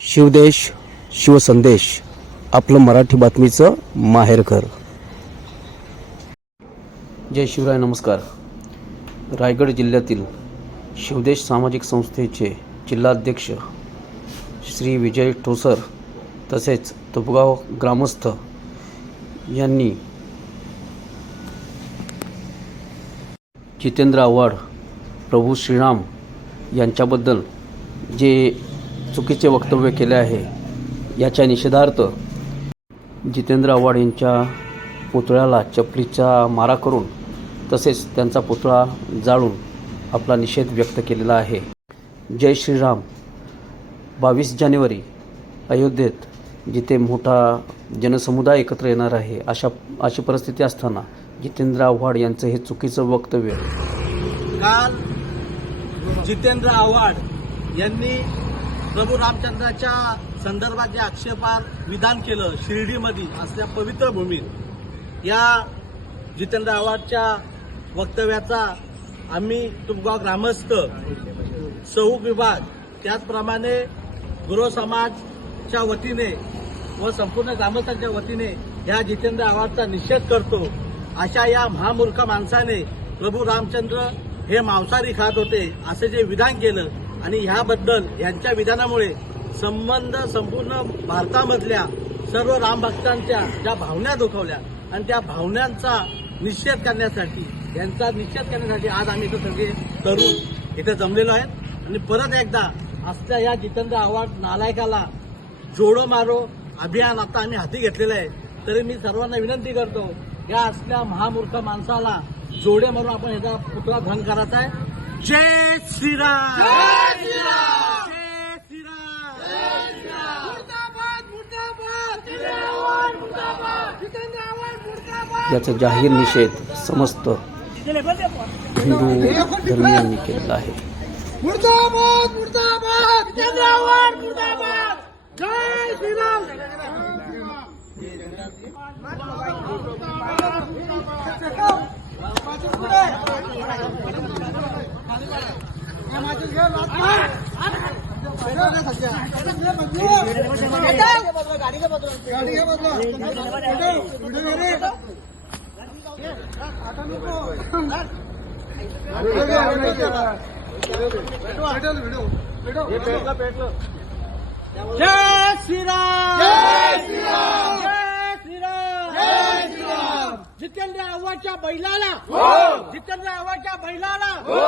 शिवदेश शिवसंदेश आपलं मराठी बातमीचं माहेरघर. जय शिवराय नमस्कार. रायगड जिल्ह्यातील शिवदेश सामाजिक संस्थेचे जिल्हाध्यक्ष श्री विजय ठोसर तसेच तुपगाव ग्रामस्थ यांनी जितेंद्र आव्हाड प्रभू श्रीराम यांच्याबद्दल जे चुकीचे वक्तव्य केले आहे. याच्या निषेधार्थ जितेंद्र आव्हाड यांच्या पुतळ्याला चपलीचा मारा करून तसेच त्यांचा पुतळा जाळून आपला निषेध व्यक्त केलेला आहे. जय श्रीराम. बावीस जानेवारी अयोध्येत जिथे मोठा जनसमुदाय एकत्र येणार आहे अशा अशी परिस्थिती असताना जितेंद्र आव्हाड यांचं हे चुकीचं वक्तव्य काल जितेंद्र आव्हाड यांनी प्रभू रामचंद्राच्या संदर्भात जे आक्षेपार विधान केलं शिर्डीमध्ये असल्या पवित्र भूमीत या जितेंद्र आव्हाडच्या वक्तव्याचा आम्ही तुमगाव ग्रामस्थ सहू विभाग त्याचप्रमाणे गृहसमाजच्या समाजच्या वतीने व संपूर्ण ग्रामस्थांच्या वतीने या जितेंद्र आव्हाडचा निषेध करतो. अशा या महामूर्ख माणसाने प्रभू रामचंद्र हे मांसाहारी खात होते असे जे विधान केलं आणि ह्याबद्दल यांच्या विधानामुळे संबंध संपूर्ण भारतामधल्या सर्व रामभक्तांच्या ज्या भावना दुखवल्या आणि त्या भावनांचा निषेध करण्यासाठी यांचा निषेध करण्यासाठी आज आम्ही इथं सगळे तरुण इथे जमलेलो आहेत. आणि परत एकदा असल्या या जितेंद्र आव्हाड नालायकाला जोडो मारो अभियान आता आम्ही हाती घेतलेलं आहे. तरी मी सर्वांना विनंती करतो या असल्या महामूर्ख माणसाला जोडे मारून आपण याचा पुतळा धन करायचा आहे. जय श्रीराम! याचा जाहीर निषेध समस्त हिंदू धर्मियांनी केलेला आहे. जय जय श्रीराम! जय श्रीराम! जय श्रीराम जय श्रीराम जितेंद्र आव्हाच्या बैलाला! हो! जितेंद्र आव्हाच्या बैलाला हो!